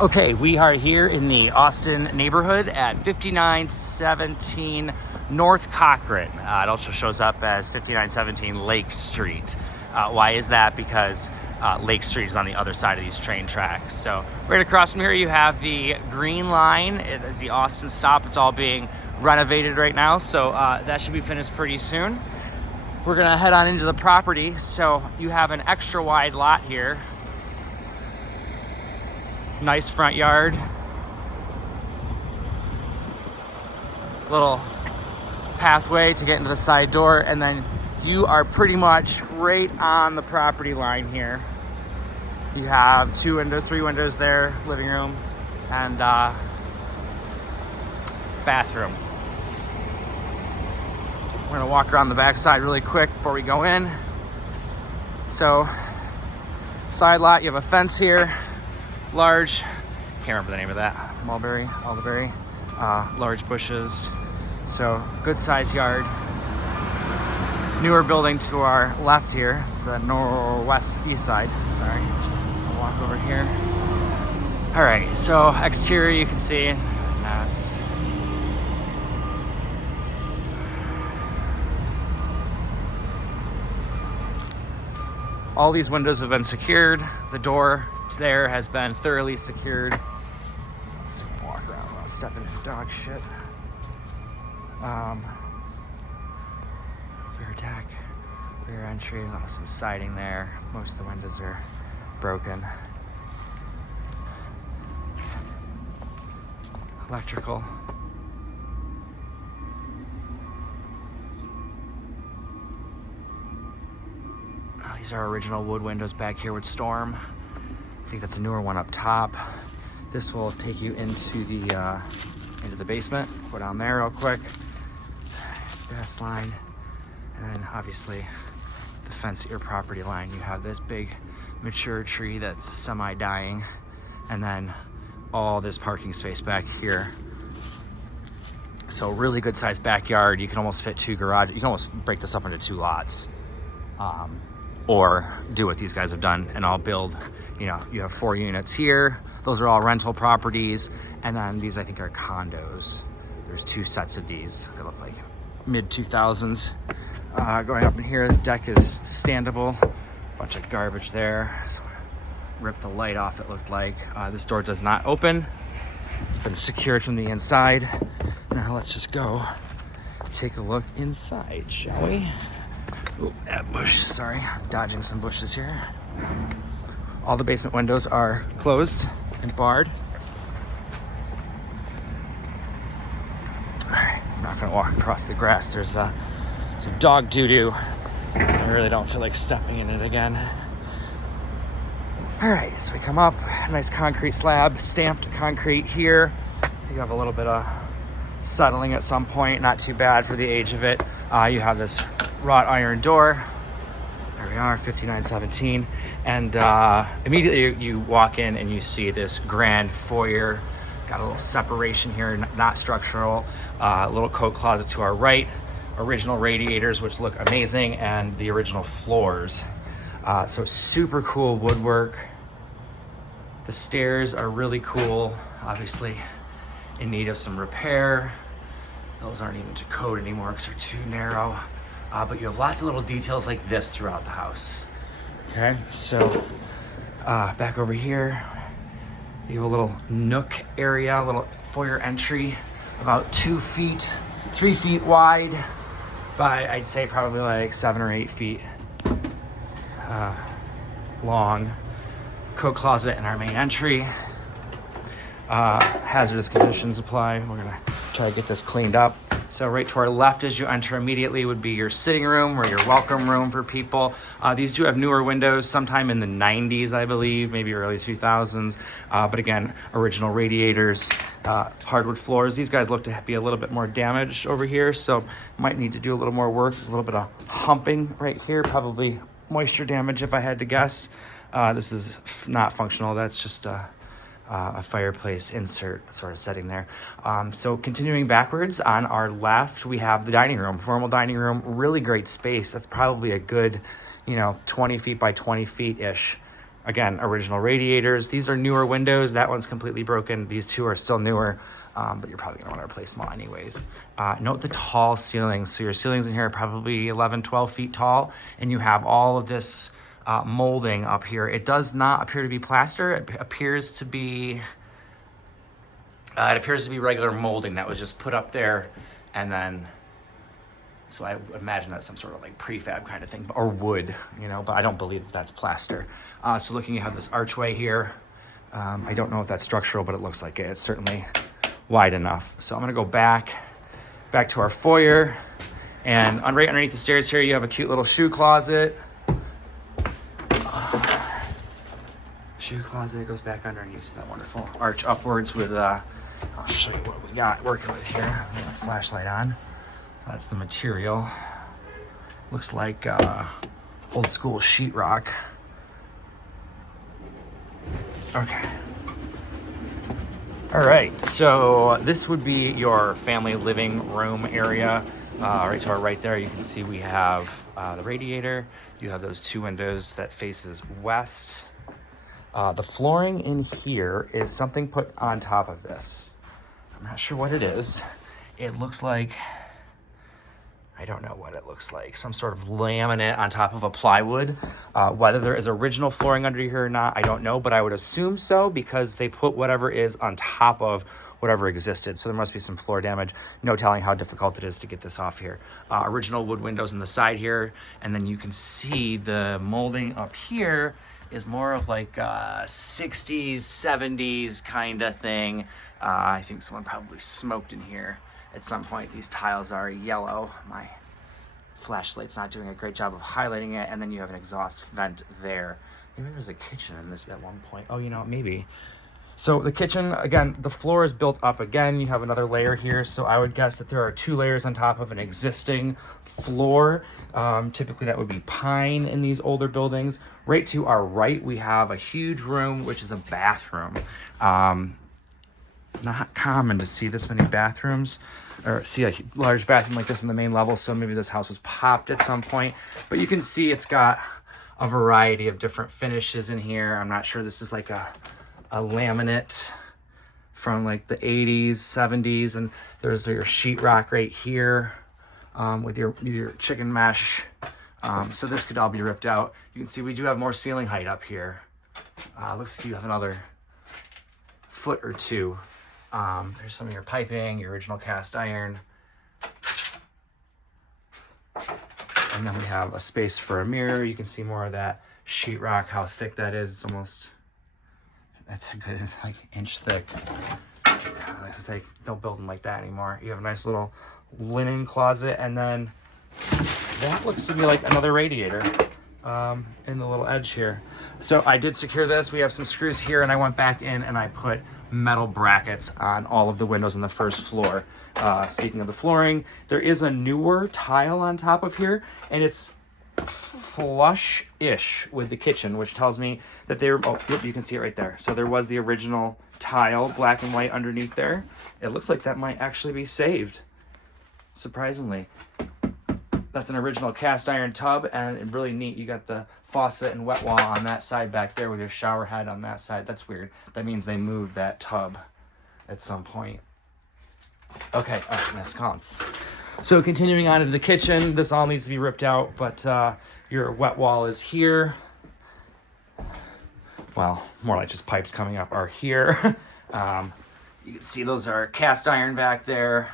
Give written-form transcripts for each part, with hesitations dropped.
Okay, we are here in the Austin neighborhood at 5917 North Corcoran. It also shows up as 5917 Lake Street. Why is that? Because Lake Street is on the other side of these train tracks. So right across from here you have the Green Line. It is the Austin stop. It's all being renovated right now, so that should be finished pretty soon. We're gonna head on into the property. So you have an extra wide lot here. Nice front yard. Little pathway to get into the side door, and then you are pretty much right on the property line here. You have 2 windows, 3 windows there, living room, and bathroom. We're gonna walk around the back side really quick before we go in. So, side lot, you have a fence here. Large, can't remember the name of that, mulberry, elderberry, large bushes. So good sized yard. Newer building to our left here. It's the northwest east side. Sorry, I'll walk over here. All right, so exterior you can see, nest. All these windows have been secured. The door there has been thoroughly secured. So walk around without stepping into dog shit. Rear deck, rear entry, some siding there. Most of the windows are broken. Electrical. These are original wood windows back here with storm. I think that's a newer one up top. This will take you into the basement. Go down there real quick. Gas line, and then obviously the fence at your property line. You have this big mature tree that's semi-dying, and then all this parking space back here. So really good sized backyard. You can almost fit 2 garages. You can almost break this up into 2 lots. Or do what these guys have done and all build, you have 4 units here. Those are all rental properties. And then these I think are condos. There's 2 sets of these. They look like mid 2000s. Going up in here, the deck is standable. Bunch of garbage there. So rip the light off, it looked like. This door does not open. It's been secured from the inside. Now let's just go take a look inside, shall we? Oh, that bush, sorry, I'm dodging some bushes here. All the basement windows are closed and barred. All right, I'm not gonna walk across the grass. There's some dog doo-doo. I really don't feel like stepping in it again. All right, so we come up, nice concrete slab, stamped concrete here. You have a little bit of settling at some point, not too bad for the age of it. You have this wrought iron door. There we are, 5917. And immediately you walk in and you see this grand foyer. Got a little separation here, not structural. A little coat closet to our right. Original radiators, which look amazing, and the original floors. So super cool woodwork. The stairs are really cool. Obviously in need of some repair. Those aren't even to code anymore because they're too narrow. But you have lots of little details like this throughout the house. Okay, so back over here, you have a little nook area, a little foyer entry, about 2 feet, 3 feet wide, by I'd say probably like 7 or 8 feet long. Coat closet in our main entry. Hazardous conditions apply. We're gonna try to get this cleaned up. So right to our left as you enter immediately would be your sitting room or your welcome room for people. These do have newer windows, sometime in the 90s, I believe, maybe early 2000s. But again, original radiators, hardwood floors. These guys look to be a little bit more damaged over here, so might need to do a little more work. There's a little bit of humping right here, probably moisture damage if I had to guess. This is not functional. That's just a fireplace insert sort of setting there. So continuing backwards, on our left, we have the dining room, formal dining room, really great space. That's probably a good, 20 feet by 20 feet-ish Again, original radiators. These are newer windows. That one's completely broken. These two are still newer, but you're probably gonna wanna replace them all anyways. Note the tall ceilings. So your ceilings in here are probably 11, 12 feet tall, and you have all of this molding up here. It does not appear to be plaster. It appears to be regular molding that was just put up there, and then, so I would imagine that's some sort of like prefab kind of thing, or wood, you know, but I don't believe that that's plaster. So looking, you have this archway here. I don't know if that's structural, but it looks like it. It's certainly wide enough. So I'm gonna go back to our foyer, and right underneath the stairs here, you have a cute little shoe closet. Shoe closet goes back underneath. See that wonderful arch upwards with, I'll show you what we got working with here. I have my flashlight on. That's the material. Looks like old school sheetrock. Okay. All right, so this would be your family living room area. Right to our right there, you can see we have the radiator. You have those two windows that faces west. The flooring in here is something put on top of this. I'm not sure what it is. It looks like, I don't know what it looks like. Some sort of laminate on top of a plywood. Whether there is original flooring under here or not, I don't know, but I would assume so because they put whatever is on top of whatever existed. So there must be some floor damage. No telling how difficult it is to get this off here. Original wood windows on the side here. And then you can see the molding up here is more of like a 60s, 70s kind of thing. I think someone probably smoked in here at some point. These tiles are yellow. My flashlight's not doing a great job of highlighting it. And then you have an exhaust vent there. Maybe there's a kitchen in this at one point. Oh, you know, maybe. So the kitchen, again, the floor is built up again. You have another layer here. So I would guess that there are 2 layers on top of an existing floor. Typically that would be pine in these older buildings. Right to our right, we have a huge room, which is a bathroom. Not common to see this many bathrooms or see a large bathroom like this in the main level. So maybe this house was popped at some point, but you can see it's got a variety of different finishes in here. I'm not sure this is like a laminate from like the 80s, 70s, and there's your sheetrock right here with your chicken mesh. So this could all be ripped out. You can see we do have more ceiling height up here. Looks like you have another foot or two. There's some of your piping, your original cast iron. And then we have a space for a mirror. You can see more of that sheetrock, how thick that is. It's almost, that's a good, it's like inch thick. It's like, don't build them like that anymore. You have a nice little linen closet, and then that looks to be like another radiator in the little edge here. So I did secure this. We have some screws here, and I went back in and I put metal brackets on all of the windows on the first floor. Speaking of the flooring, there is a newer tile on top of here, and it's flush-ish with the kitchen, which tells me that they were, oh, yep, you can see it right there. So there was the original tile, black and white underneath there. It looks like that might actually be saved, surprisingly. That's an original cast iron tub, and really neat. You got the faucet and wet wall on that side back there with your shower head on that side. That's weird. That means they moved that tub at some point. Okay, miscounts. So continuing on into the kitchen, this all needs to be ripped out, but your wet wall is here. Well, more like just pipes coming up are here. You can see those are cast iron back there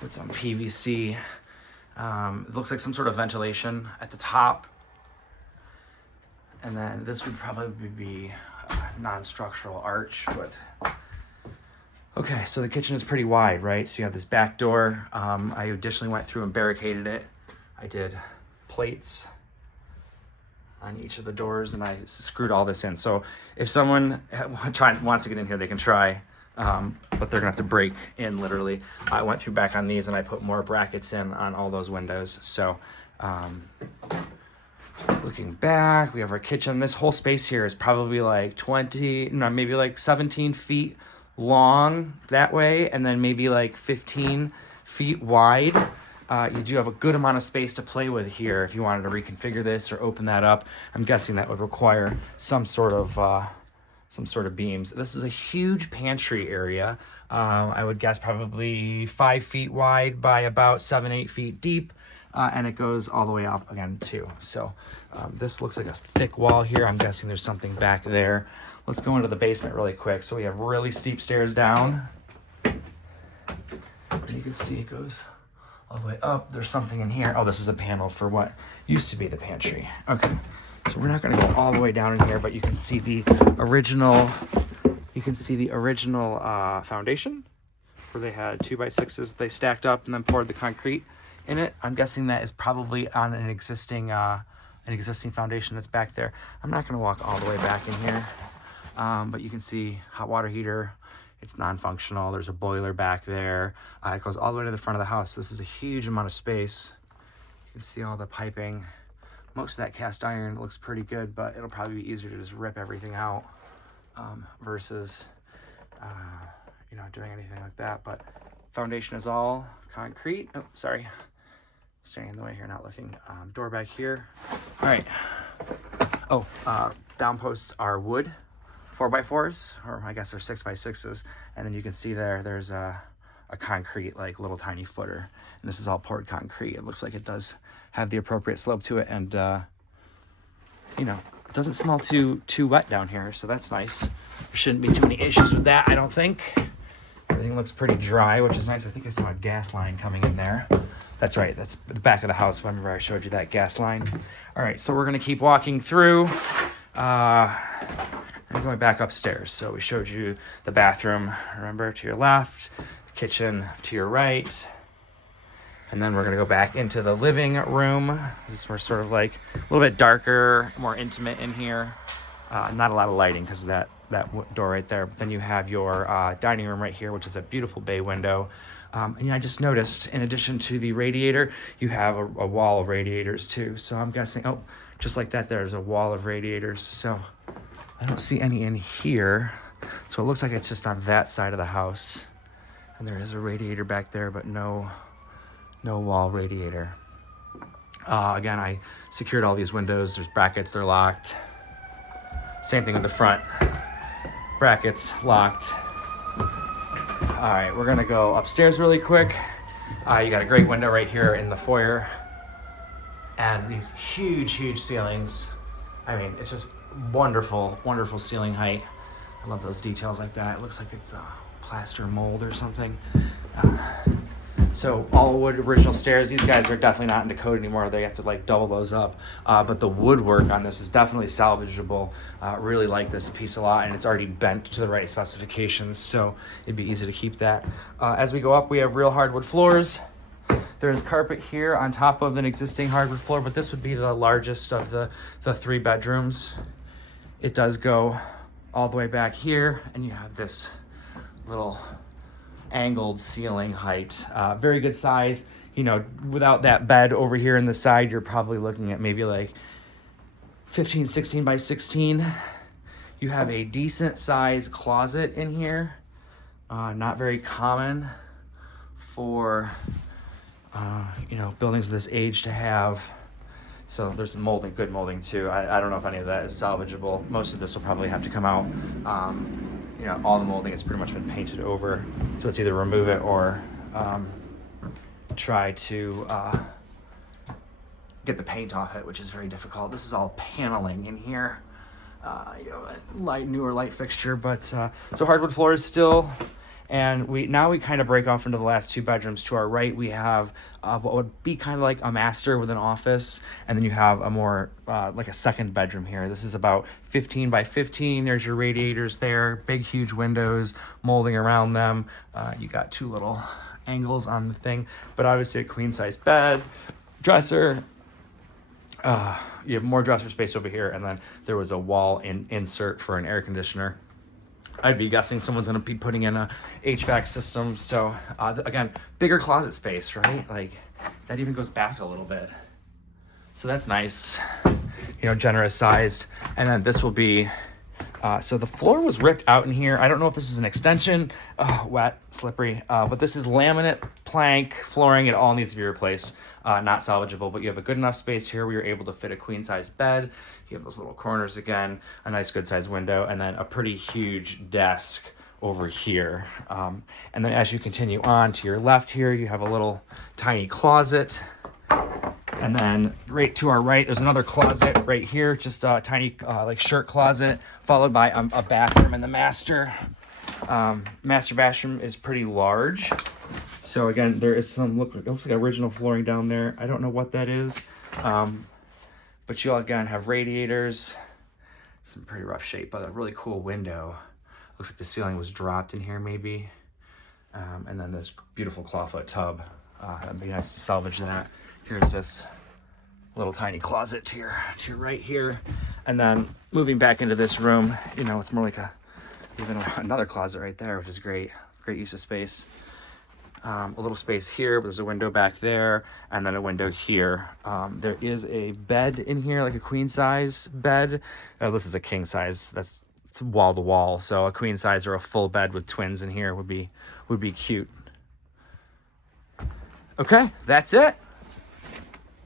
with some PVC. It looks like some sort of ventilation at the top. And then this would probably be a non-structural arch, but okay, so the kitchen is pretty wide, right? So you have this back door. I additionally went through and barricaded it. I did plates on each of the doors, and I screwed all this in. So if someone wants to get in here, they can try, but they're gonna have to break in literally. I went through back on these, and I put more brackets in on all those windows. So looking back, we have our kitchen. This whole space here is probably like maybe like 17 feet long that way, and then maybe like 15 feet wide. You do have a good amount of space to play with here if you wanted to reconfigure this or open that up. I'm guessing that would require some sort of beams. This is a huge pantry area. I would guess probably 5 feet wide by about 7-8 feet deep. And it goes all the way up again too. So this looks like a thick wall here. I'm guessing there's something back there. Let's go into the basement really quick. So we have really steep stairs down. And you can see it goes all the way up. There's something in here. Oh, this is a panel for what used to be the pantry. Okay, so we're not gonna go all the way down in here, but you can see the original, foundation where they had 2x6s they stacked up and then poured the concrete in it. I'm guessing that is probably on an existing foundation that's back there. I'm not gonna walk all the way back in here, but you can see hot water heater. It's non-functional. There's a boiler back there. It goes all the way to the front of the house. This is a huge amount of space. You can see all the piping. Most of that cast iron looks pretty good, but it'll probably be easier to just rip everything out versus doing anything like that. But foundation is all concrete. Oh, sorry. Staying in the way here, not looking. Door back here. All right. Oh, down posts are wood, 4x4s, or I guess they're 6x6s. And then you can see there's a concrete, like little tiny footer. And this is all poured concrete. It looks like it does have the appropriate slope to it. And, it doesn't smell too wet down here. So that's nice. There shouldn't be too many issues with that, I don't think. Everything looks pretty dry, which is nice. I think I saw a gas line coming in there. That's right, that's the back of the house. Remember I showed you that gas line? All right, so we're gonna keep walking through. I'm going back upstairs. So we showed you the bathroom, remember, to your left, the kitchen to your right. And then we're gonna go back into the living room. This is where sort of like a little bit darker, more intimate in here. Not a lot of lighting because of that door right there. But then you have your dining room right here, which is a beautiful bay window. And I just noticed, in addition to the radiator, you have a wall of radiators too. So I'm guessing, oh, just like that, there's a wall of radiators. So I don't see any in here. So it looks like it's just on that side of the house. And there is a radiator back there, but no wall radiator. Again, I secured all these windows. There's brackets, they're locked. Same thing with the front. Brackets locked. All right, we're gonna go upstairs really quick. You got a great window right here in the foyer. And these huge ceilings. I mean, it's just wonderful ceiling height. I love those details like that. It looks like it's plaster mold or something. So all wood original stairs. These guys are definitely not into code anymore. They have to like double those up. But the woodwork on this is definitely salvageable. Really like this piece a lot, and it's already bent to the right specifications, so it'd be easy to keep that. As we go up, we have real hardwood floors. There's carpet here on top of an existing hardwood floor, but this would be the largest of the 3 bedrooms. It does go all the way back here, and you have this little angled ceiling height. Very good size. Without that bed over here in the side, you're probably looking at maybe like 15, 16 by 16. You have a decent size closet in here. Not very common for, buildings of this age to have. So there's molding, good molding too. I don't know if any of that is salvageable. Most of this will probably have to come out. All the molding has pretty much been painted over. So it's either remove it or try to get the paint off it, which is very difficult. This is all paneling in here. Newer light fixture, but so hardwood floors still. And we kind of break off into the last 2 bedrooms. To our right, we have what would be kind of like a master with an office. And then you have a more like a second bedroom here. This is about 15 by 15. There's your radiators there, big, huge windows, molding around them. You got 2 little angles on the thing, but obviously a queen size bed, dresser. You have more dresser space over here. And then there was a wall insert for an air conditioner. I'd be guessing someone's going to be putting in a HVAC system. So again, bigger closet space, right? Like that even goes back a little bit. So that's nice, generous sized. And then this will be So the floor was ripped out in here. I don't know if this is an extension. Oh, wet, slippery. But this is laminate plank flooring. It all needs to be replaced. Not salvageable, but you have a good enough space here where you're able to fit a queen size bed. You have those little corners again, a nice good size window, and then a pretty huge desk over here. And then as you continue on to your left here, you have a little tiny closet. And then right to our right, there's another closet right here, just a tiny like shirt closet, followed by a bathroom in the master. Master bathroom is pretty large. So again, there is some, it looks like original flooring down there. I don't know what that is. But you all again have radiators, some pretty rough shape, but a really cool window. Looks like the ceiling was dropped in here maybe. And then this beautiful clawfoot tub. That'd be nice to salvage that. Here's this little tiny closet to your right here. And then moving back into this room, you know, it's more like even another closet right there, which is great. Great use of space. A little space here, but there's a window back there, and then a window here. There is a bed in here, like a queen size bed. This is a king size. It's wall to wall. So a queen size or a full bed with twins in here would be cute. Okay, that's it.